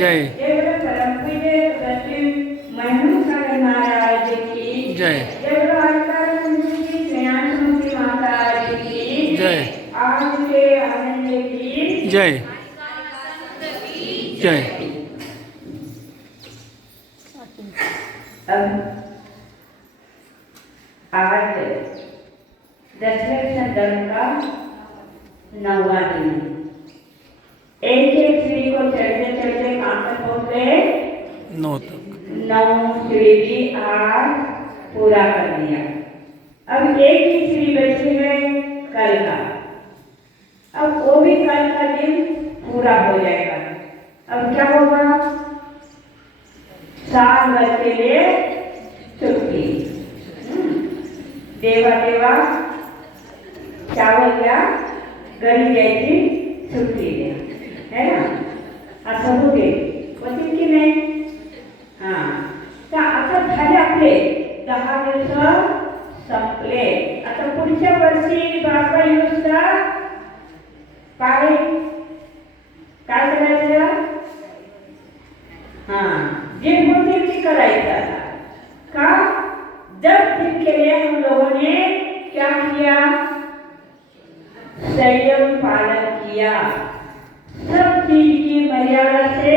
जय जय परम पूज्य सचिव महेंद्र महाराज की जय जय आचार्य की श्रेयांशी माता की जय आज के आनंद की जय जय। अब आज दशरथ धर्म का 9वां दिन। एक एक सीढ़ी को चढ़ते चढ़ते कहाँ तक पहुँच गए? 9 तक। 9 सीढ़ी आज पूरा कर दिया। अब एक ही सीढ़ी बची है कल का। अब वो भी कल का दिन पूरा हो जाएगा। अब क्या होगा? साल भर के लिए छुट्टी। देवा देवा चावल या गरी जायची छुट्टी द्या, है ना? असं होते होतील की नाही? हां, तर आता झाले आपले 10 दिवस संपले। आता पुढच्या वर्षी बाबा युसला काय काय करायचं? हां, जे होतील ते करायचं आता। का? 10 दिन के लिए हम लोगों ने क्या किया? संयम पालन किया। सब चीज की मर्यादा से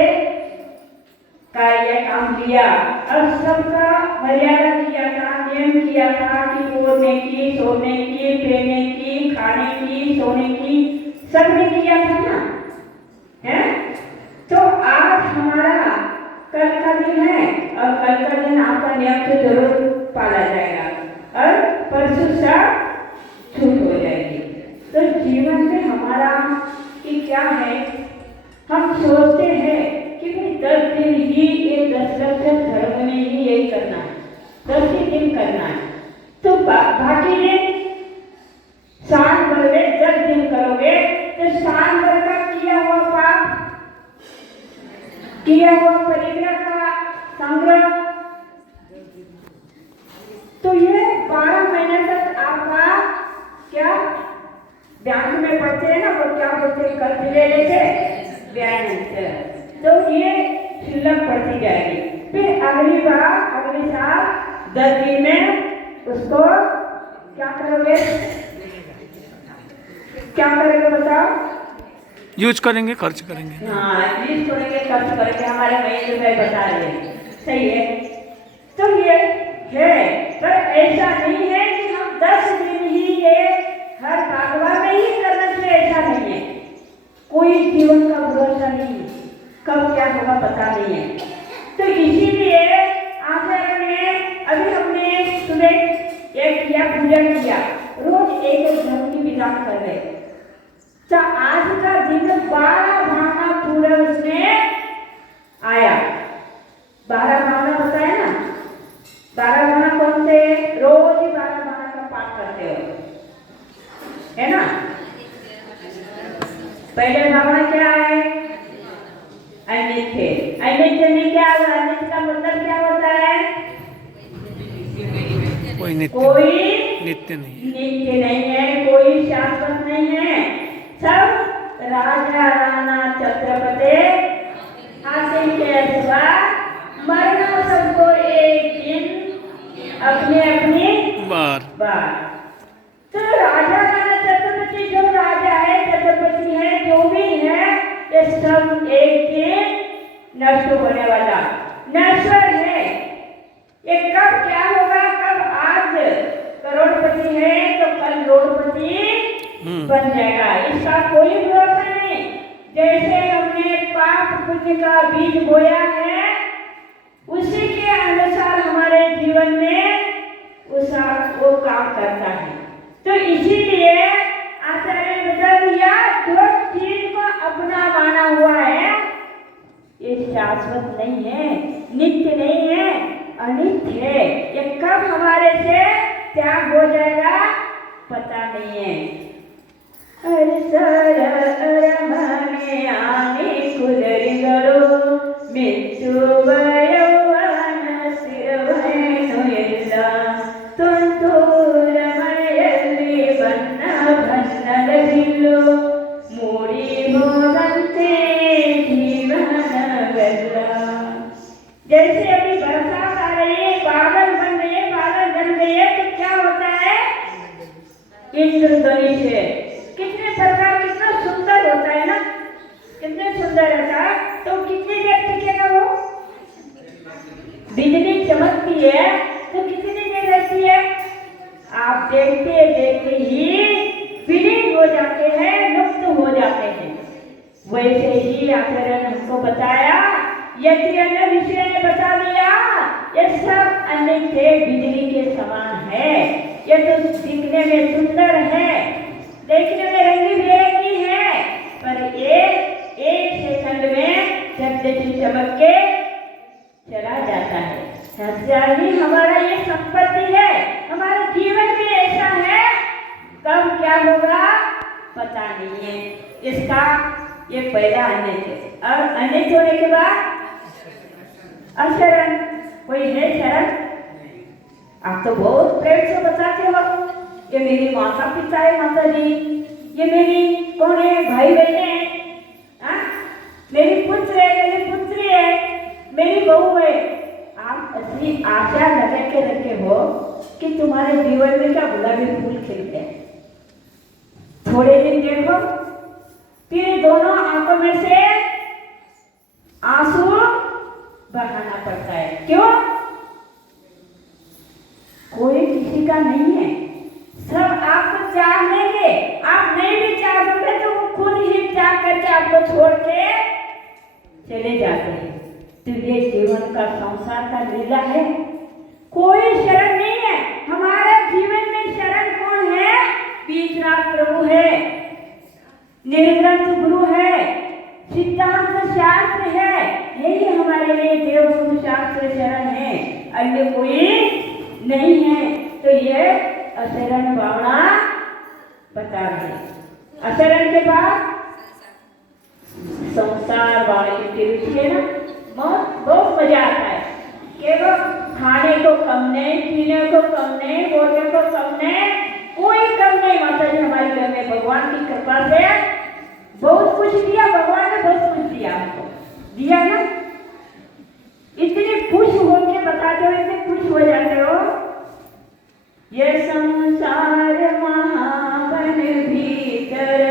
कार्य काम किया और सबका मर्यादा किया था, नियम किया था कि बोलने की, सोने की, पीने की, खाने की, सोने की, सबने किया था ना, है? तो आज हमारा कल का दिन है और कल का दिन आपका नियम तो जरूर पाला जाएगा और परसों सब छूट हो जाएगी। तो जीवन में हमारा कि क्या है? हम सोचते हैं कि भाई 10 दिन ही ये दशरथ धर्म में ही यही करना है, 10 ही दिन करना है। तो बाकी दिन साल भर में 10 दिन करोगे तो साल भर का किया हुआ पाप, किया हुआ परिग्रह का संग्रह, तो ये 12 महीने तक आपका क्या बैंक में पढ़ते हैं ना, वो क्या बोलते हैं, कर्ज ले लेते ब्याज, तो ये शिल्लक बढ़ती जाएगी। फिर अगली बार अगले साल 10 दिन में उसको क्या करोगे? क्या करेंगे बताओ? यूज करेंगे, खर्च करेंगे। हाँ, यूज करेंगे, खर्च करेंगे। हमारे महीने में बता रहे, सही है। तो ये है, पर ऐसा नहीं है कि हम 10 दिन ही ये हर भगवान में ही करना चाहिए, ऐसा नहीं है। कोई जीवन का भरोसा नहीं है, कब क्या होगा पता नहीं है। तो इसीलिए आचार्य ने अभी हमने सुबह एक किया, पूजा किया, रोज एक धर्म की विधान कर रहे। तो आज का दिन 12 भावना पूरा उसमें आया। 12 भावना बताया ना? 12 भावना कौन से? रोज ही 12 भावना का पाठ करते हो, है ना? पहले भावना क्या है? अनित्य। अनित्य में क्या हुआ? अनित्य का मतलब क्या होता है? कोई नित्य नहीं, नित्य नहीं है, कोई शाश्वत नहीं है। सब राजा राणा छत्रपति हासिल के अथवा मरना सबको एक दिन अपने अपने बार। तो राजा राणा छत्रपति जो राजा है, छत्रपति है, जो भी है, ये सब एक दिन नष्ट होने वाला, नश्वर है। ये कब क्या होगा? कब आज करोड़पति है तो कल रोडपति बन जाएगा, इसका कोई भरोसा नहीं। जैसे हमने पाप पुण्य का बीज बोया है, उसी के अनुसार हमारे जीवन में वो काम करता है। तो इसीलिए आचार्य ने बता दिया, जो चीज को अपना माना हुआ है ये शाश्वत नहीं है, नित्य नहीं है, अनित्य है। ये कब हमारे से त्याग हो जाएगा पता नहीं है। अरसर अरमने आने कुदरिगरो मित्तु यौवन सिरवैनु ಎಲ್ಲ ತುಂತುರ ಮಳೆಯಲ್ಲಿ ಬಣ್ಣ ಬಣ್ಣದ ಬಿಲ್ಲು ಮೂಡಿ ಹೋದಂತೆ ಜೀವನ है तो कितनी देर रहती है? आप देखते देखते ही विलीन हो जाते हैं, मुक्त हो जाते हैं। वैसे ही आचरण हमको बताया, यदि अन्य विषय ने बता दिया ये सब अन्य से बिजली के समान है। ये तो दिखने में सुंदर है, देखने में रंगी बिरंगी है, पर ये एक सेकंड में झटके से चमक के चला जाता है। सच्चा ही हमारा ये संपत्ति है, हमारा जीवन भी ऐसा है, कब क्या होगा पता नहीं है। इसका ये पहला अन्य है। और अन्य होने के बाद अशरण, कोई है शरण? आप तो बहुत प्रेम से बताते हो, ये मेरी माता पिता है माता जी, ये मेरी कौन है भाई बहन है, मेरी पुत्र है, मेरी पुत्री है, मेरी बहू है। आप असली आशा लगा के रखे हो कि तुम्हारे जीवन में क्या गुलाबी फूल खिलते हैं। थोड़े दिन देखो, फिर दोनों आंखों में से आंसू बहाना पड़ता है। क्यों? कोई किसी का नहीं है, सब आपको चाह लेंगे। आप नहीं भी चाहोगे तो वो खुद ही चाह करके आपको छोड़ के चले जाते हैं। तो ये जीवन का संसार का लीला है, कोई शरण नहीं है। हमारे जीवन में शरण कौन है? बीजनाथ प्रभु है, निर्ग्रंथ गुरु है, सिद्धांत शास्त्र है, यही हमारे लिए देव शास्त्र शरण है, अन्य कोई नहीं है। तो ये अशरण भावना बता रहे। अशरण के बाद संसार वाले के रुचि ना, बहुत मजा आता है। केवल खाने को कम नहीं, पीने को कम नहीं, बोलने को कम नहीं, कोई कम नहीं। माता जी हमारी घर में भगवान की कृपा से बहुत कुछ दिया, भगवान ने बहुत कुछ दिया हमको, दिया ना। इतनी खुश होके बताते हो, इतने खुश हो जाते हो। ये संसार महावन भीतर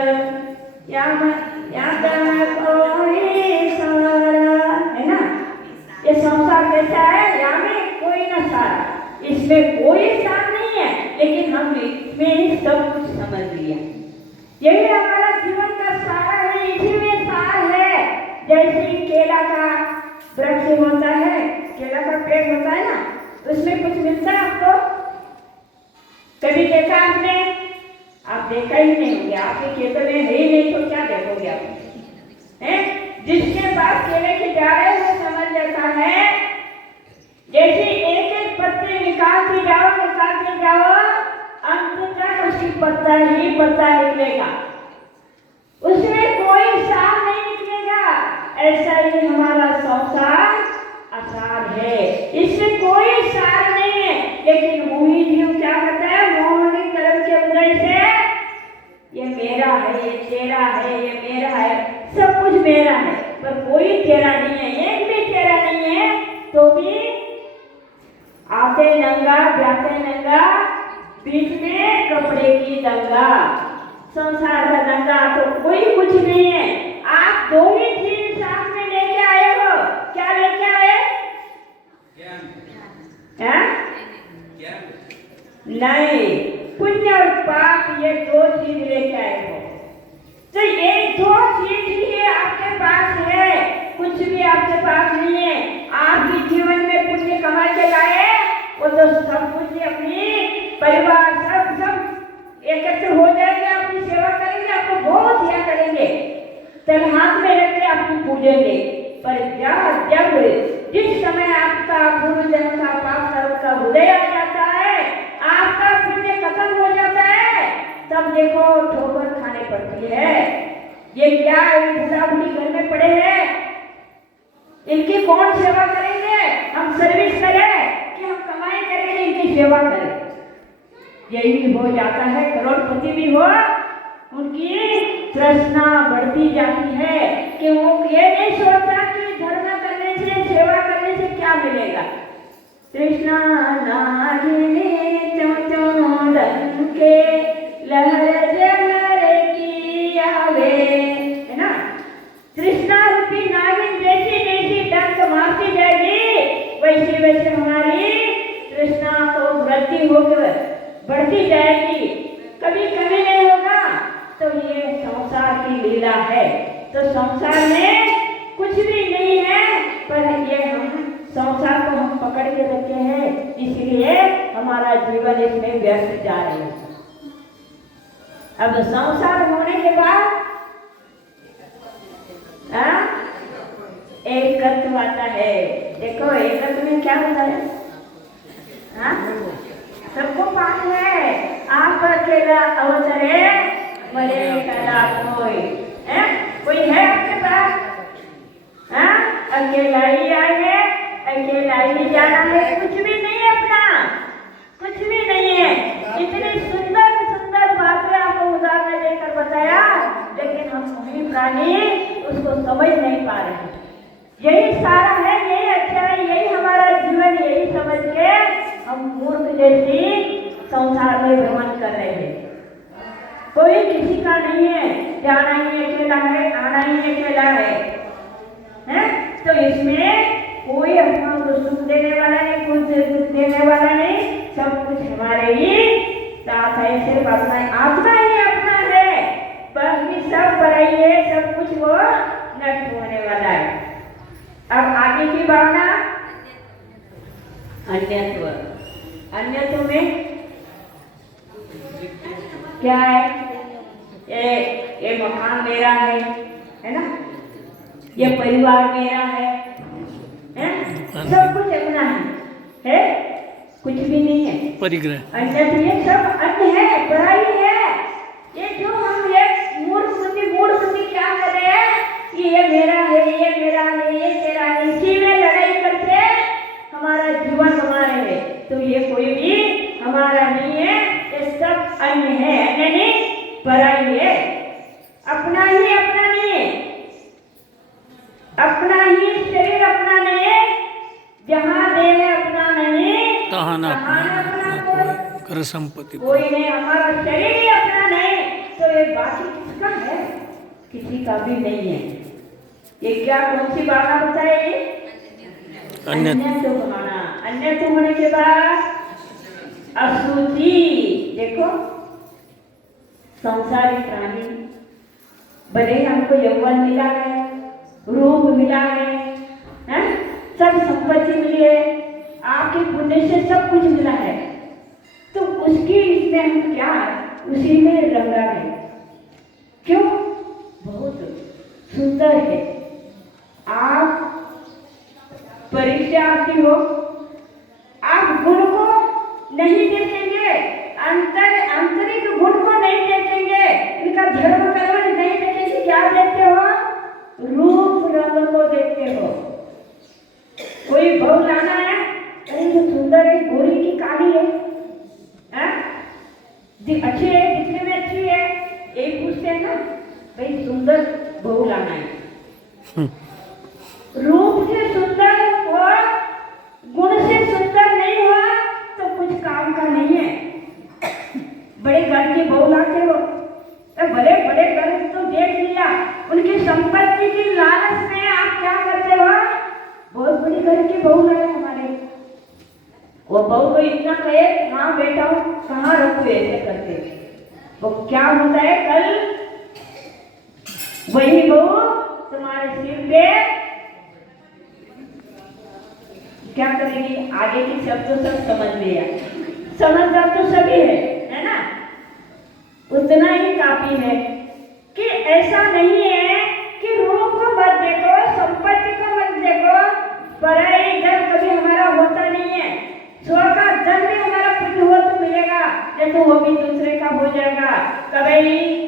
कोई सारा है ना। ये संसार कैसा है? यहाँ में कोई ना सारा, इसमें कोई सार नहीं है, लेकिन हम इसमें ही सब कुछ समझ लिया। यही हमारा जीवन का सारा है, इसी में सार है। जैसे केला का वृक्ष होता है, केला का पेड़ होता है ना, उसमें कुछ मिलता है आपको? कभी देखा आपने? आप देखा ही नहीं होगा, आपके खेतों में है ही नहीं, तो क्या देखोगे आप? जिसके पास केले के झाड़ है वो समझ जाता है। जैसे एक एक पत्ते निकालते जाओ, अंत तक उसकी पत्ता ही पत्ता निकलेगा, उसमें कोई सार नहीं निकलेगा। ऐसा ही हमारा संसार असार है, इसमें कोई सार नहीं है। लेकिन मोही जीव क्या करता है? मोहनी कर्म के उदय से ये मेरा है, ये तेरा है, ये मेरा है, सब कुछ मेरा है, पर कोई तेरा नहीं है, एक भी तेरा नहीं है। तो भी आते नंगा जाते नंगा, बीच में कपड़े की दंगा, संसार का दंगा, तो कोई कुछ नहीं है। आप दो ही चीज साथ में लेके आए हो। क्या लेके आए? नहीं, पुण्य और पाप, ये दो चीज लेके आए हो। तो ये दो चीज ही आपके पास है, कुछ भी आपके पास नहीं है। आपके जीवन में पुण्य कमा के लाए, वो तो सब कुछ अपनी परिवार सब एकत्र हो जाएंगे, आपकी सेवा करेंगे, आपको बहुत याद करेंगे, तब हाथ में रख के आपको पूजेंगे। पर जब जिस समय आपका पूर्व जन्म का पाप कर्म का उदय आ जाता है, आपका पुण्य खत्म हो जाता है, तब देखो ठोकर खाने पड़ती है। ये क्या है? बूढ़ा बूढ़ी घर में पड़े हैं, इनकी कौन सेवा करेंगे? हम सर्विस करें कि हम कमाई करेंगे, इनकी सेवा करें? यही हो जाता है। करोड़पति भी हो, उनकी तृष्णा बढ़ती जाती है कि वो ये नहीं सोचता कि धर्म करने से, सेवा करने से क्या मिलेगा। तृष्णा नागिनी चौचौदन के लहर जहर की आवे, है ना। तृष्णा रूपी नागिन जैसी जैसी डंक मारती जाएगी, वैसे वैसे हमारी होकर बढ़ती जाएगी, कभी कभी नहीं होगा। तो ये संसार की लीला है। तो संसार में कुछ भी नहीं है, पर ये हम संसार को हम पकड़ के रखे हैं, इसलिए हमारा जीवन इसमें व्यस्त जा रहे हैं। अब संसार होने के बाद एकत्व आता है। देखो एकत्व में क्या होता है? सबको पाठ है। आप अकेला अवतरे मरे कला कोई है आपके पास? अकेला ही आए हैं, अकेला ही जाना है, कुछ भी नहीं है अपना, कुछ भी नहीं है। इतनी सुंदर सुंदर बातें आपको उदाहरण देकर बताया, लेकिन हम सभी प्राणी उसको समझ नहीं पा रहे। यही सारा है, यही अच्छा है, यही हमारा जीवन, यही समझ के हम मूर्ख जैसी संसार में भ्रमण कर रहे हैं। कोई किसी का नहीं है, जाना ही अकेला है, आना ही अकेला है। तो इसमें कोई अपना को सुख देने वाला नहीं, कुछ दुख देने वाला नहीं, सब कुछ हमारे ही साथ है। सिर्फ अपना आत्मा ही अपना है, बाकी सब पराई है, सब कुछ वो नष्ट होने वाला है। अब आगे की भावना अन्यत्व। अन्यत्व में क्या है? ये मकान मेरा है ना, ये परिवार मेरा है? सब कुछ अपना है? कुछ भी नहीं है परिग्रह। अन्य ये सब अन्य है, पराई है। ये जो हम ये मूढ़ बुद्धि क्या कर रहे हैं कि ये मेरा है, ये मेरा है, ये तेरा है, इसी में लड़ाई करके हमारा जीवन गंवा रहे हैं। तो ये कोई भी हमारा नहीं है, ये सब अन्य है, अन्य नहीं पराई है। अपना ही अपना नहीं है, अपना ही शरीर अपना नहीं है, जहाँ देह अपना नहीं, तहाँ न अपना कोई कर संपत्ति कोई नहीं, हमारा शरीर ही अपना नहीं। तो ये बाकी किसका है? किसी का भी नहीं है। ये क्या कौन सी भावना बताए? अन्यत्व भावना। अन्यत्व होने के बाद अशुचि। देखो संसारी प्राणी, भले ही हमको यौवन मिला है, रूप मिला है, सब संपत्ति मिली है, आपके पुण्य से सब कुछ मिला है, तो उसकी इसमें हम क्या उसी में रंगा है। क्यों? बहुत सुंदर है। आप परीक्षार्थी हो, आप गुण को नहीं देखेंगे, आंतरिक गुण को नहीं देखेंगे, इनका धर्म कर्म नहीं देखेंगे, क्या देखते हो? रूप रंग को देखते हो। कोई बहू लाना है, अरे जो सुंदर है, गोरी की काली है, अच्छी है, दिखने में अच्छी है, यही पूछते हैं ना भाई, सुंदर बहू लाना है। रूप से सुंदर हुआ, गुण से सुंदर नहीं हुआ तो कुछ काम का नहीं है। बड़े घर की बहू लाते हो, बड़े बड़े घर तो देख लिया, उनकी संपत्ति की लालच में आप क्या करते हो? बहुत बड़ी घर की बहू लाए हमारे, वो बहू को इतना कहे हाँ बेटा कहाँ रखो, ऐसे करते। वो क्या होता है? कल वही बहू तुम्हारे सिर पे क्या करेगी? आगे की शब्द तो सब समझ लिया, समझदार तो सभी है ना, उतना ही काफी है कि ऐसा नहीं है कि रूप को मत देखो, संपत्ति को मत देखो, पराई धन कभी हमारा होता नहीं है। स्व का धन भी हमारा पुण्य हो तो मिलेगा, नहीं तो वो भी दूसरे का हो जाएगा।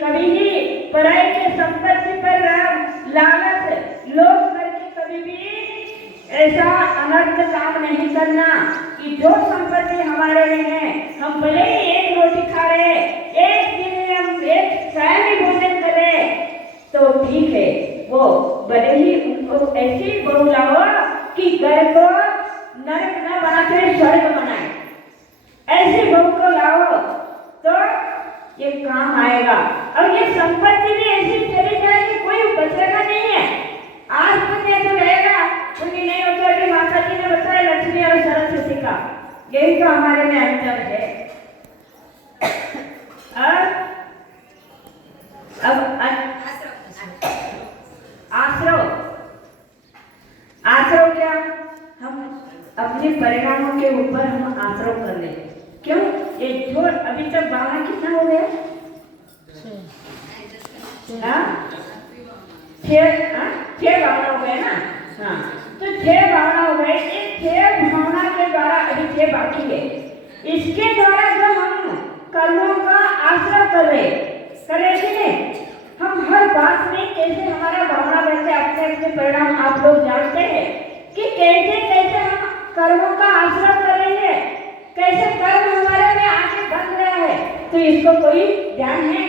कभी ही पराई के संपत्ति पर लालच लोभ करके कभी भी ऐसा अनर्थ काम नहीं करना कि जो संपत्ति हमारे में है, हम भले ही एक रोटी खा रहे, एक दिन में हम एक शायद भोजन करें तो ठीक है, वो भले ही उनको ऐसी बहू लाओ कि घर को नरक न बना के स्वर्ग बनाए, ऐसी बहू को लाओ तो ये काम आएगा। और ये संपत्ति भी ऐसी चली जाएगी, कोई बचेगा नहीं है। आज पुण्य तो रहेगा, पुण्य नहीं होता। अभी माता जी ने बताया लक्ष्मी और सरस्वती का, यही तो हमारे में अंतर है। और अब आश्रव, आश्रव क्या, हम अपने परिणामों के ऊपर हम आश्रव कर ले। क्यों? ये जो अभी तक भावना कितना हो गया? छह भावना हो गए ना। हाँ, तो 6 भावना हो गए। इस 6 भावना के द्वारा अभी 6 बाकी है। इसके द्वारा जो हम कर्मों का आश्रय कर रहे कि नहीं, हम हर बात में कैसे हमारा भावना रहते अपने अपने परिणाम आप लोग जानते हैं कि कैसे कैसे हम कर्मों का आश्रय कर रहे हैं, कैसे कर्म हमारे में आके बन रहा है। तो इसको कोई ध्यान है?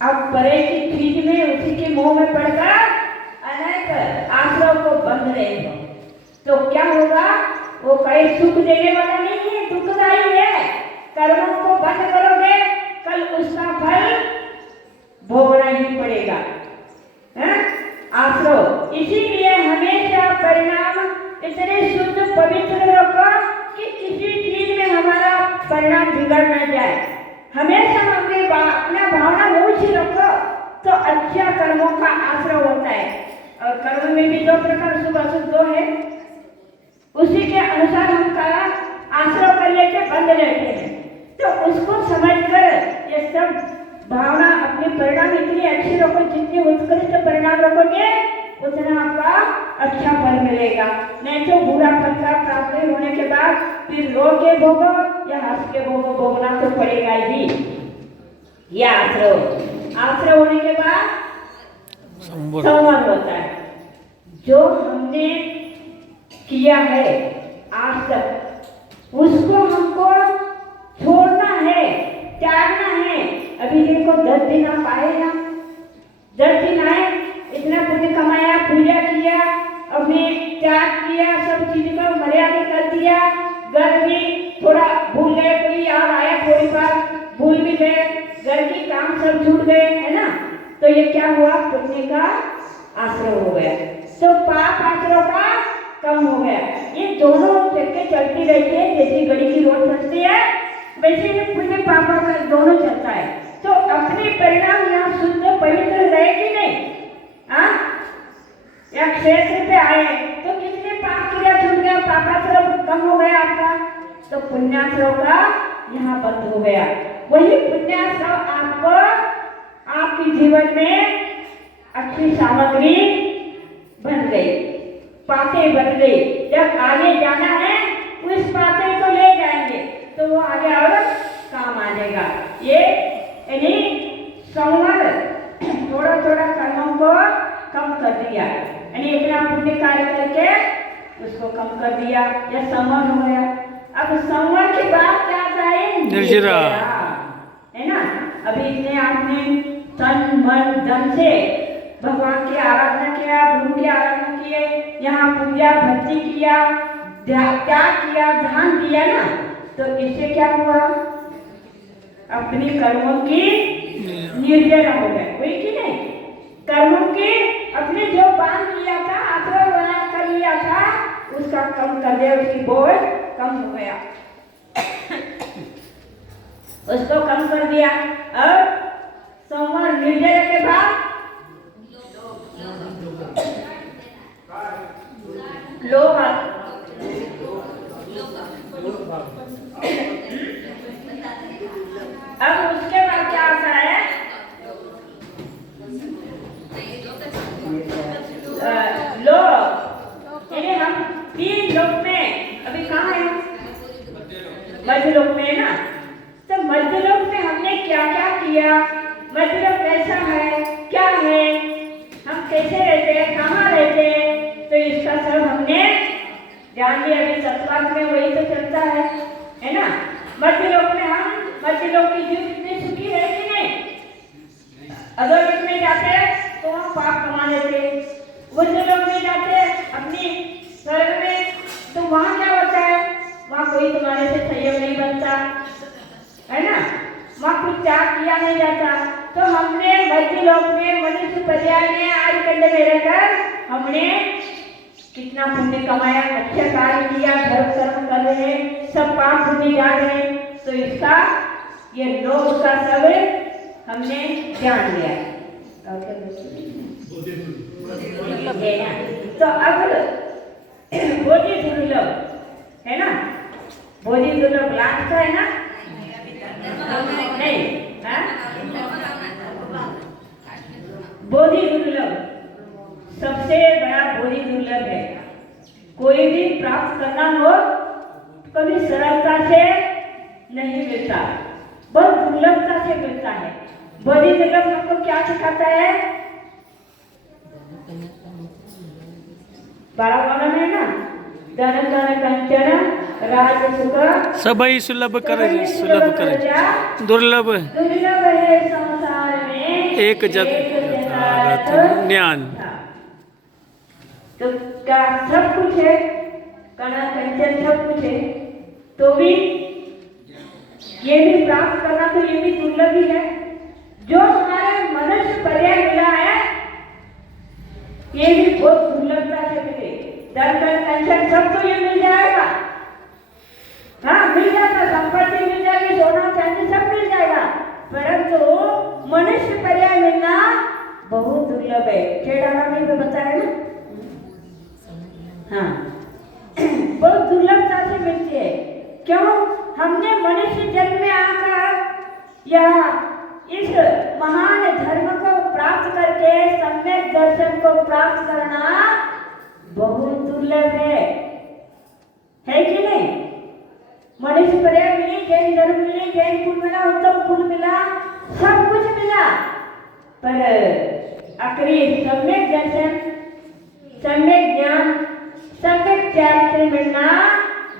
अब परे की चीज में उसी के मुंह में पड़कर अनेक आश्रय को बंध रहे हो, तो क्या होगा? वो कहीं सुख देने वाला नहीं है, दुखदायी है। कर्मों को बंद करोगे, कल उसका फल भोगना ही पड़ेगा। आश्रय, इसीलिए हमेशा परिणाम इतने शुद्ध पवित्र रखो कि किसी चीज में हमारा परिणाम बिगड़ न जाए। हमेशा अपना भावना ऊंची रखो तो अच्छा कर्मों का आश्रय होता है। और कर्म में भी 2 प्रकार, शुभ अशुभ 2 है। उसी के अनुसार हम कर्म आश्रय कर लेते, बंद लेते हैं। तो उसको समझकर ये सब भावना अपने परिणाम इतनी अच्छी रखो, जितनी उत्कृष्ट परिणाम रखोगे उतना आपका अच्छा फल मिलेगा। नहीं तो बुरा फल का प्राप्ति होने के बाद फिर रो के भोगो या हंस के भोगना तो पड़ेगा ही। यह आश्रय होने के बाद संवर होता है। जो हमने किया है आज तक उसको हमको छोड़ना है, त्यागना है। अभी देखो 10 दिन आप आए ना, 10 दिन आए, इतना पुण्य कमाया, पूजा किया, अपने त्याग किया, सब चीज को मर्यादा कर दिया। घर भी थोड़ा भूल गए, कोई और आया थोड़ी बार भूल भी गए, घर के काम सब छूट गए, है ना। तो ये क्या हुआ? पुण्य का आश्रय हो गया, तो पाप आश्रय का कम हो गया। ये दोनों चक्के चलती रहती है, जैसी घड़ी की रोज चलती है वैसे ही पुण्य पाप का दोनों चलता है। तो अपने परिणाम यहाँ शुद्ध पवित्र रहे कि नहीं? या क्षेत्र पे आए तो कितने पाप क्रिया छूट गया, पापाश्रय कम हो गया आपका, तो पुण्याश्रय का यहाँ बंद हो गया। वही पुण्याश्रय आपको आपके जीवन में अच्छी सामग्री बन गई, पाते बन गई। जब आगे जाना है उस पाते को ले जाएंगे तो वो आगे और काम आ जाएगा। ये यानी संवर थोड़ा थोड़ा कर्मों को कम कर दिया, यानी इतना पुण्य कार्य करके उसको कम कर दिया, या संवर हो गया। अब संवर के बाद क्या चाहिए? निर्जरा, है ना। अभी इतने आपने तन मन धन से भगवान की आराधना किया, गुरु की आराधना किए, यहाँ पूजा भक्ति किया, त्याग किया, ध्यान दिया ना, तो इससे क्या हुआ? अपनी कर्मों की निर्जरा हो गए, हुई कि नहीं? कर्मों के अपने जो बांध लिया था, आश्रय बना कर लिया था, उसका कम कर दिया, उसकी बोझ कम हो गया, उसको कम कर दिया। और संवर निर्जरा के बाद लोभ, अब उसके बाद क्या आता है? लोभ, यानी हम 3 लोक में, अभी कहाँ है? मध्य लोक में है ना। तो मध्य लोक में हमने क्या क्या किया, मध्य लोक कैसा है, क्या है, हम कैसे रहते हैं, कहाँ रहते हैं, तो इसका सब हमने ध्यान दिया। अभी सत्संग में वही तो चलता है ना। मध्य लोक में हम, मध्य लोक की जीव कितने सुखी है कि नहीं? अधोलोक में जाते तो हम पाप कमा लेते, मध्य लोक में जाते अपनी स्वर्ग में, तो वहाँ क्या होता है? वहाँ कोई तुम्हारे से संयम नहीं बनता, है ना, वहाँ कुछ त्याग किया नहीं जाता। तो हमने मध्य लोक में, मनुष्य पर्याय में, आदिकंड में रहकर हमने कितना पुण्य कमाया, अच्छा कार्य किया, धर्म कर्म कर रहे हैं, सब पाप पुण्य जा रहे हैं, तो इसका ये लोभ का सब हमने जान लिया। तो अब बोधि दुर्लभ है ना, बोधि दुर्लभ लाभ का है ना, नहीं हाँ? बोधि दुर्लभ सबसे बड़ा बोधि दुर्लभ है। कोई भी प्राप्त करना हो कभी सरलता से नहीं मिलता, बहुत दुर्लभता से मिलता है। बोधि दुर्लभ हमको क्या सिखाता है? बड़ा वाला है ना, धन धन कंचन राज सुख सबई सुलभ करे, सुलभ करे, दुर्लभ दुर्लभ है संसार में एक जग यथार्थ ज्ञान। तो क्या सब कुछ है, कणा कंचन सब कुछ है, तो भी ये भी प्राप्त करना तो ये भी दुर्लभ ही है। जो हमारे मनुष्य पर्याय मिला है ये भी बहुत दुर्लभता से मिले। धन कंचन सब तो ये मिल जाएगा, हाँ मिल जाएगा, संपत्ति मिल जाएगी, सोना चांदी सब मिल जाएगा, परंतु मनुष्य पर्याय मिलना बहुत दुर्लभ है। खेड़ाना में भी बताया ना, हाँ बहुत दुर्लभता से मिलती है। क्यों? हमने मनुष्य जन्म में आकर या इस महान धर्म को प्राप्त करके सम्यक दर्शन को प्राप्त करना बहुत दुर्लभ है कि नहीं? मनुष्य पर्याय मिली, जैन धर्म मिली, जैन कुल मिला, उत्तम कुल मिला, सब कुछ मिला, पर आखिरी सम्यक दर्शन, सम्यक ज्ञान, सम्यक चैरित्र मिलना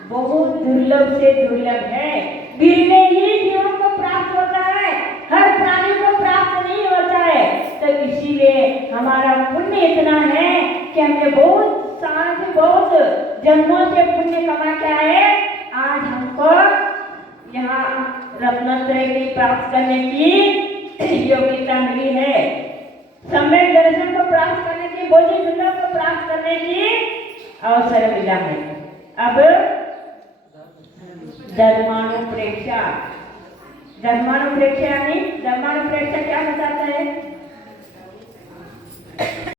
बहुत दुर्लभ से दुर्लभ है। गिरने ही जीवों को प्राप्त होता है, हर प्राणी को प्राप्त नहीं होता है। तो इसीलिए हमारा पुण्य इतना है कि हमने बहुत साल से, बहुत जन्मों से पुण्य कमा के आए, आज हमको यहाँ रत्नत्रय की प्राप्त करने की योग्यता मिली है, सम्यक दर्शन को प्राप्त करने की, बोधि दुर्लभ को प्राप्त करने की अवसर मिला है। अब धर्मानुप्रेक्षा, धर्मानुप्रेक्षा यानी धर्मानुप्रेक्षा क्या बताता है?